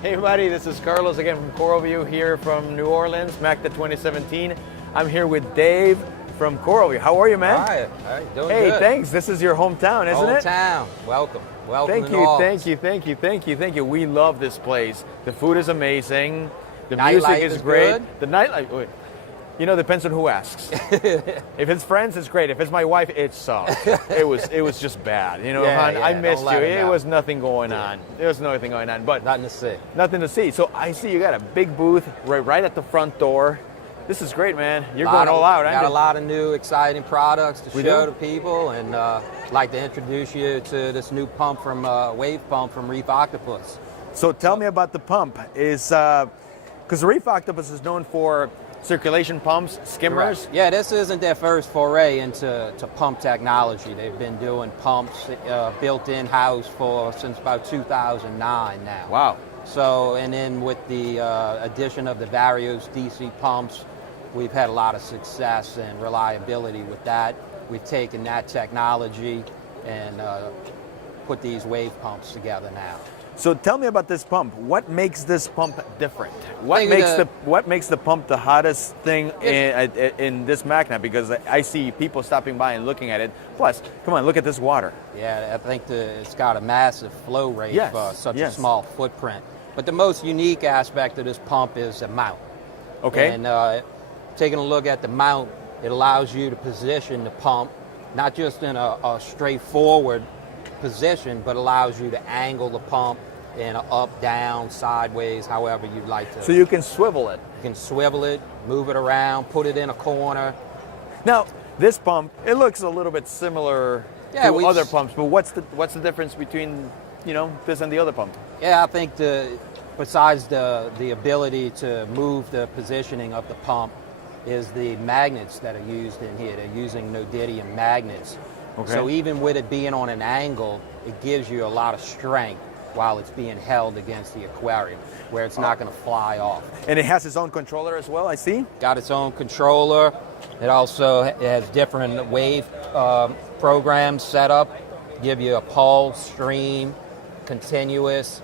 Hey everybody, this is Carlos again from Coral View here from New Orleans, MACNA 2017. I'm here with Dave from Coral View. How are you, man? Hi, doing hey, good. Thanks. This is your hometown, isn't it? Hometown. Welcome. Thank you. We love this place. The food is amazing. The music is great. Good. The nightlife, you know, depends on who asks. If it's friends, it's great. If it's my wife, it sucked. it was just bad. You know, hon, I missed you. It was nothing going on. There was nothing going on, but nothing to see. Nothing to see. So I see you got a big booth right at the front door. This is great, man. You're going all out. Got a lot of new, exciting products to show to people, and like to introduce you to this new pump from wave pump from Reef Octopus. So tell me about the pump. Is because Reef Octopus is known for circulation pumps, skimmers. Correct. Yeah, this isn't their first foray into pump technology. They've been doing pumps built in-house since about 2009 now. Wow. So, and then with the addition of the various DC pumps, we've had a lot of success and reliability with that. We've taken that technology and put these wave pumps together now. So tell me about this pump. What makes this pump different? What makes the pump the hottest thing in this MACNA? Because I see people stopping by and looking at it. Plus, come on, look at this water. Yeah, I think it's got a massive flow rate for such a small footprint. But the most unique aspect of this pump is the mount. Okay. And taking a look at the mount, it allows you to position the pump not just in a straightforward position, but allows you to angle the pump in a up, down, sideways, however you'd like to. So you can swivel it. You can swivel it, move it around, put it in a corner. Now, this pump, it looks a little bit similar to other pumps, but what's the difference between, you know, this and the other pump? Yeah, I think besides the ability to move the positioning of the pump is the magnets that are used in here. They're using neodymium magnets. Okay. So even with it being on an angle, it gives you a lot of strength while it's being held against the aquarium, where it's not going to fly off. And it has its own controller as well, I see? Got its own controller. It also has different wave programs set up, give you a pulse, stream, continuous.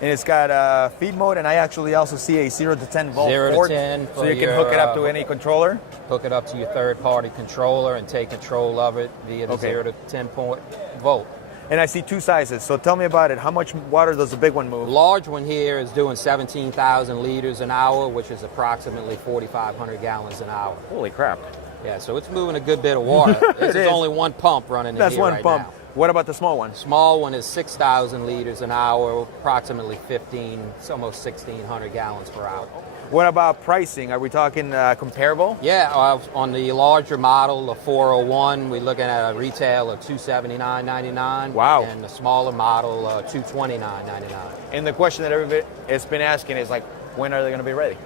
And it's got feed mode, and I actually also see a 0 to 10 volt 0 port, to 10 so you can hook it up to any controller? Hook it up to your third-party controller and take control of it via the 0 to 10 volt. And I see two sizes, so tell me about it. How much water does the big one move? The large one here is doing 17,000 liters an hour, which is approximately 4,500 gallons an hour. Holy crap. Yeah, so it's moving a good bit of water. This is only one pump running in here right now. That's one pump. What about the small one? Small one is 6,000 liters an hour, approximately it's almost 1,600 gallons per hour. What about pricing? Are we talking comparable? Yeah, on the larger model, the 401, we're looking at a retail of $279.99. Wow. And the smaller model, $229.99. And the question that everybody has been asking is, like, when are they going to be ready?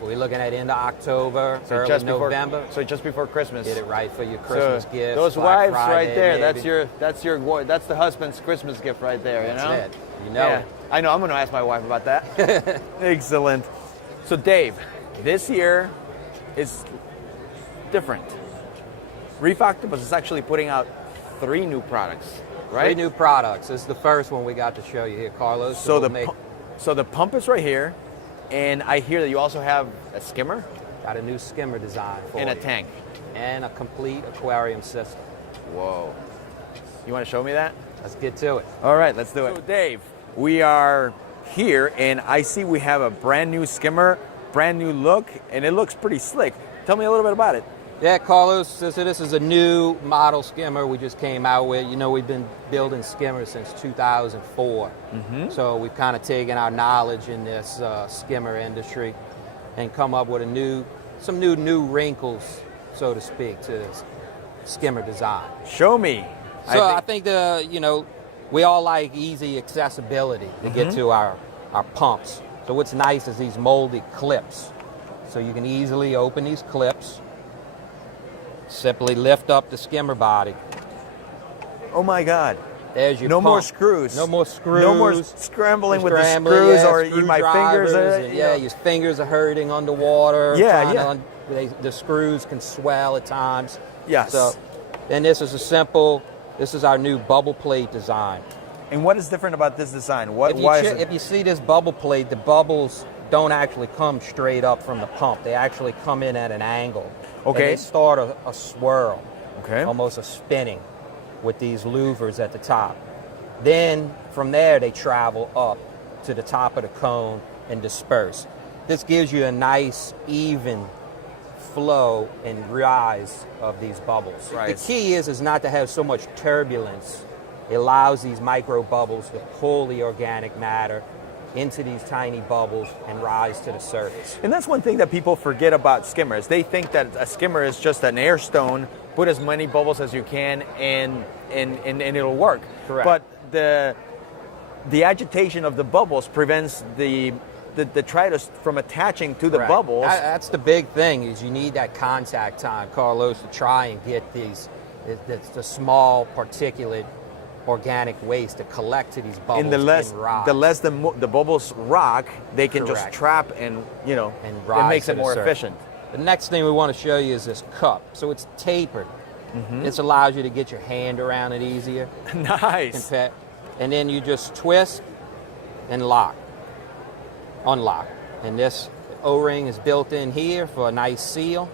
We're looking at end of October, early November. So just before Christmas. Get it right for your Christmas gift. Those wives right there, maybe. that's the husband's Christmas gift right there, you know? That's it. You know it. I know, I'm going to ask my wife about that. Excellent. So Dave, this year is different. Reef Octopus is actually putting out 3 new products, right? 3 new products. This is the first one we got to show you here, Carlos. So the pump is right here, and I hear that you also have a skimmer? Got a new skimmer design for you. And a tank. And a complete aquarium system. Whoa. You want to show me that? Let's get to it. All right, let's do it. So Dave, we are here, and I see we have a brand new skimmer, brand new look, and it looks pretty slick. Tell me a little bit about it. Yeah, Carlos, so this is a new model skimmer we just came out with. You know, we've been building skimmers since 2004. Mm-hmm. So we've kind of taken our knowledge in this skimmer industry and come up with some new wrinkles, so to speak, to this skimmer design. Show me. So I think we all like easy accessibility to get to our pumps. So what's nice is these molded clips. So you can easily open these clips, simply lift up the skimmer body. Oh my God. There's your no pump. more screws. No more screws. No more scrambling with the screws or my fingers. Your fingers are hurting underwater. Yeah. The screws can swell at times. Yes. So, and this is our new bubble plate design. And what is different about this design? If you see this bubble plate, the bubbles don't actually come straight up from the pump. They actually come in at an angle. Okay. And they start a swirl, Okay. almost a spinning, with these louvers at the top. Then from there they travel up to the top of the cone and disperse. This gives you a nice even flow and rise of these bubbles. Right. The key is not to have so much turbulence. It allows these micro bubbles to pull the organic matter into these tiny bubbles and rise to the surface. And that's one thing that people forget about skimmers. They think that a skimmer is just an air stone, put as many bubbles as you can, and it'll work. Correct. But the agitation of the bubbles prevents the detritus from attaching to the Correct. bubbles. That's the big thing, is you need that contact time, Carlos, to try and get the small particulate organic waste to collect to these bubbles And the less the bubbles rock, they can Correct. just trap and and rise it makes to it the more surface. efficient. The next thing we want to show you is this cup. So it's tapered. Mm-hmm. This allows you to get your hand around it easier. Nice. And then you just twist and lock, unlock. And this O-ring is built in here for a nice seal.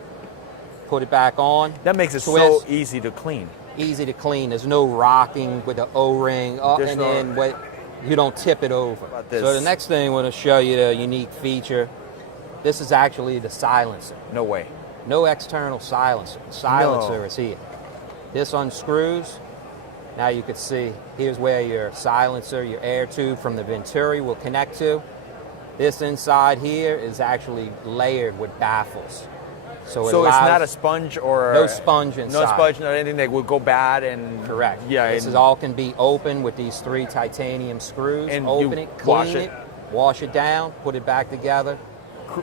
Put it back on. That makes it twist. so easy to clean. Easy to clean. There's no rocking with the O-ring, and then you don't tip it over. About this? So the next thing I want to show you, the unique feature. This is actually the silencer. No way. No external silencer. The silencer No. is here. This unscrews. Now you can see, here's where your silencer, your air tube from the Venturi will connect to. This inside here is actually layered with baffles. So So it's not a sponge or no sponge inside. No sponge, not anything that would go bad and Correct. Yeah, This is all can be open with these 3 titanium screws. And open you it, wash clean it. wash it down, put it back together.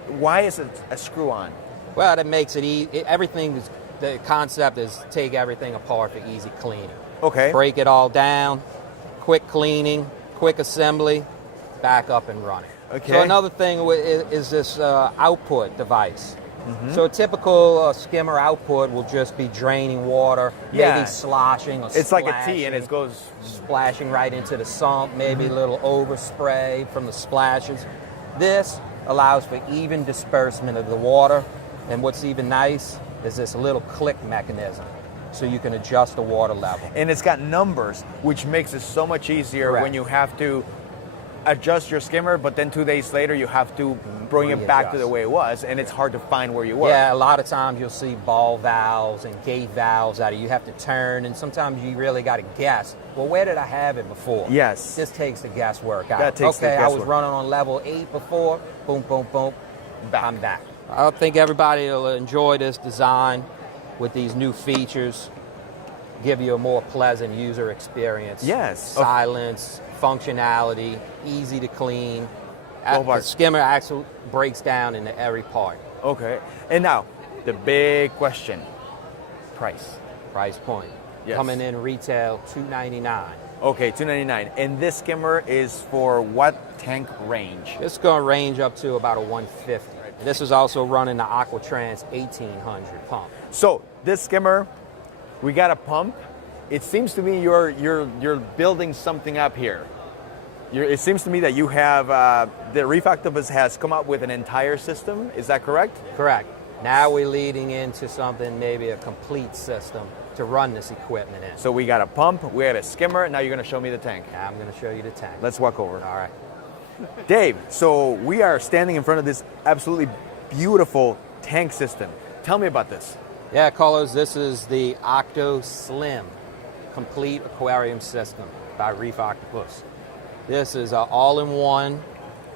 Why is it a screw on? Well, that makes it easy. Everything is, the concept is take everything apart for easy cleaning. Okay. Break it all down, quick cleaning, quick assembly, back up and running. Okay. So another thing is this output device. Mm-hmm. So a typical skimmer output will just be draining water, Yeah. maybe sloshing or It's like a T and splashing. it goes Splashing right into the sump, maybe Mm-hmm. a little overspray from the splashes. This allows for even disbursement of the water, and what's even nice is this little click mechanism, so you can adjust the water level. and it's got numbers, which makes it so much easier Correct. when you have to adjust your skimmer, but then 2 days later you have to bring it back to the Readjust. way it was, and it's hard to find where you were. Yeah, a lot of times you'll see ball valves and gate valves out of you have to turn, and sometimes you really got to guess, well, where did I have it before? Yes. This takes the guesswork out. That takes the I was guesswork. running on level 8 before, boom, boom, boom, I'm back. I think everybody will enjoy this design with these new features, give you a more pleasant user experience. Yes. Silence, functionality, easy to clean. Well, The Bart. skimmer actually breaks down into every part. Okay. And now, the big question. Price. Price point. Yes. Coming in retail $299. Okay, $299. And this skimmer is for what tank range? This is going to range up to about a 150. This is also running the Aquatrans 1800 pump. So, this skimmer, we got a pump. It seems to me you're building something up here. It seems to me that you have, the Reef Octopus has come up with an entire system. Is that correct? Correct. Now we're leading into something, maybe a complete system to run this equipment in. So we got a pump, we got a skimmer, now you're going to show me the tank. Now I'm going to show you the tank. Let's walk over. All right. Dave, so we are standing in front of this absolutely beautiful tank system. Tell me about this. Yeah, Carlos, this is the Octo Slim Complete Aquarium System by Reef Octopus. This is an all-in-one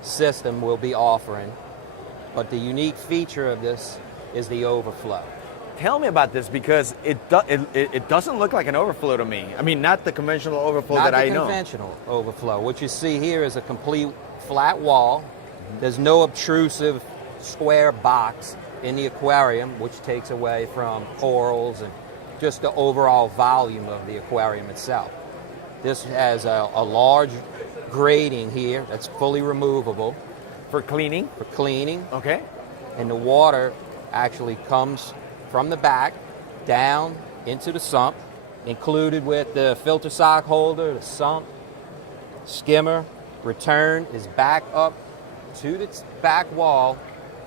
system we'll be offering, but the unique feature of this is the overflow. Tell me about this because it doesn't look like an overflow to me. I mean, not the conventional overflow Not that the I know. conventional overflow. What you see here is a complete flat wall. There's no obtrusive square box in the aquarium, which takes away from corals and just the overall volume of the aquarium itself. This has a large grating here that's fully removable For cleaning? for cleaning, Okay. and the water actually comes from the back down into the sump, included with the filter sock holder, the sump, skimmer, return is back up to the back wall,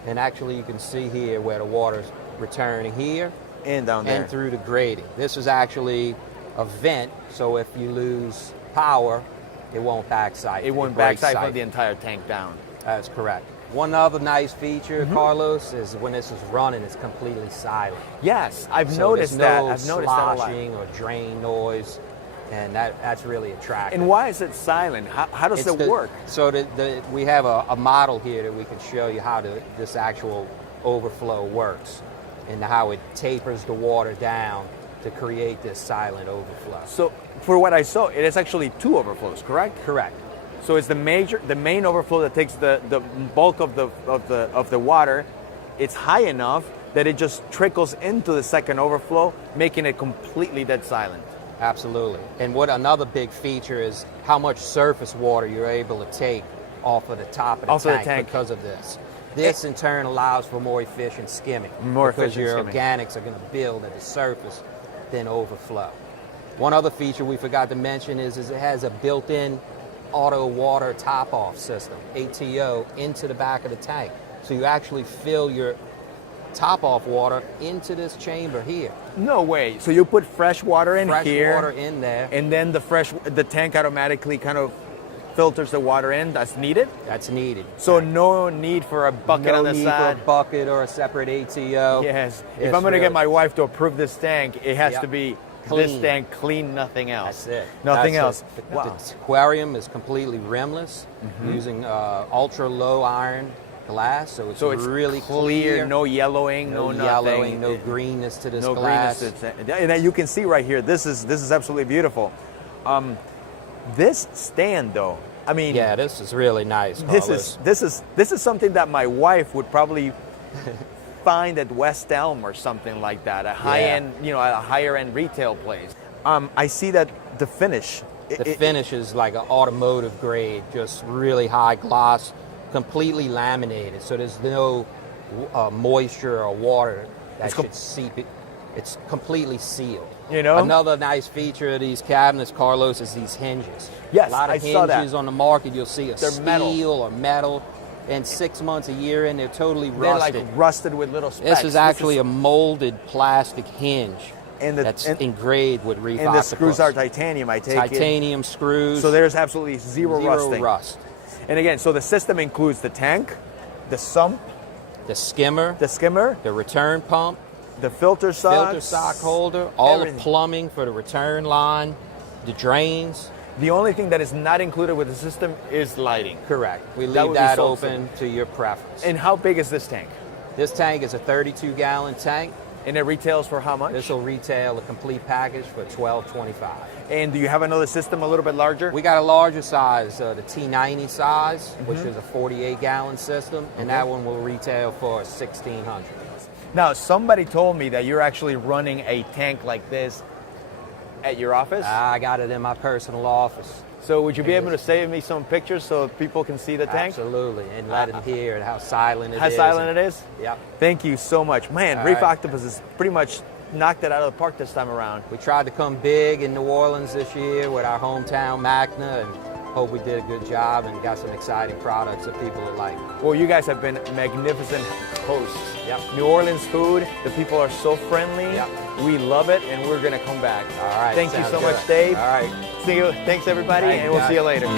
and actually you can see here where the water's returning here And down there. and through the grating. This is actually a vent, so if you lose power, it won't backside. It won't breaks backside siphon. the entire tank down. That's correct. One other nice feature, Carlos, is when this is running, it's completely silent. Yes, I've So noticed there's that. no I've noticed that a lot. sloshing or drain noise, and that's really attractive. And why is it silent? How does it work? So we have a model here that we can show you how this actual overflow works and how it tapers the water down to create this silent overflow. So, for what I saw, it is actually two overflows, correct? Correct. So it's the main overflow that takes the bulk of the water. It's high enough that it just trickles into the second overflow, making it completely dead silent. Absolutely. And what another big feature is how much surface water you're able to take off of the top of the tank because of this. This in turn allows for more efficient skimming. Because your organics are going to build at the surface, then overflow. One other feature we forgot to mention is it has a built-in auto water top-off system, ATO, into the back of the tank. So you actually fill your top-off water into this chamber here. No way. So you put fresh water in Fresh here. water in there. And then the tank automatically kind of filters the water in that's needed? That's needed. So no need for a bucket on the side? No need for a bucket or a separate ATO. Yes. If I'm going to get my wife to approve this tank, it has to be clean. This tank clean, nothing else. That's it. Nothing else. Wow. The aquarium is completely rimless, using ultra low iron glass, so it's really clear. No yellowing, no yellowing, nothing. no greenness to this no glass. Greenness. And you can see right here, this is absolutely beautiful. This stand though, I mean, yeah, this is really nice, Carlos. This is something that my wife would probably find at West Elm or something like that, a high-end, a higher-end retail place. I see that the finish. The finish is like an automotive grade, just really high gloss, completely laminated, so there's no moisture or water that should seep it. It's completely sealed. Another nice feature of these cabinets, Carlos, is these hinges. Yes, a lot of I saw that. hinges on the market. You'll see They're steel metal. or metal, and 6 months, a year in, they're totally rusted. They're like rusted with little specks. This is actually a molded plastic hinge that's engraved with Reef Octopus. And the screws are titanium, I take it. Titanium screws. So there's absolutely zero rusting. Rust. And again, so the system includes the tank, the sump, the skimmer, the return pump, the filter sock holder, all the plumbing for the return line, the drains. The only thing that is not included with the system is lighting. Correct. We leave that open to your preference. And how big is this tank? This tank is a 32-gallon tank. And it retails for how much? This will retail a complete package for $12.25. And do you have another system a little bit larger? We got a larger size, the T90 size, which is a 48-gallon system, and that one will retail for $1,600. Now, somebody told me that you're actually running a tank like this at your office? I got it in my personal office. So would you be able to save me some pictures so people can see the tank? Absolutely, and let them hear how silent it is. How silent it is? Yep. Thank you so much. Man, Reef Octopus has pretty much knocked it out of the park this time around. We tried to come big in New Orleans this year with our hometown MACNA, and hope we did a good job and got some exciting products that people would like. Well, you guys have been magnificent hosts. Yep. New Orleans food, the people are so friendly. Yep. We love it, and we're going to come back. All right. Thank you so much, Dave. All right. See you. Thanks, everybody, and we'll see you later.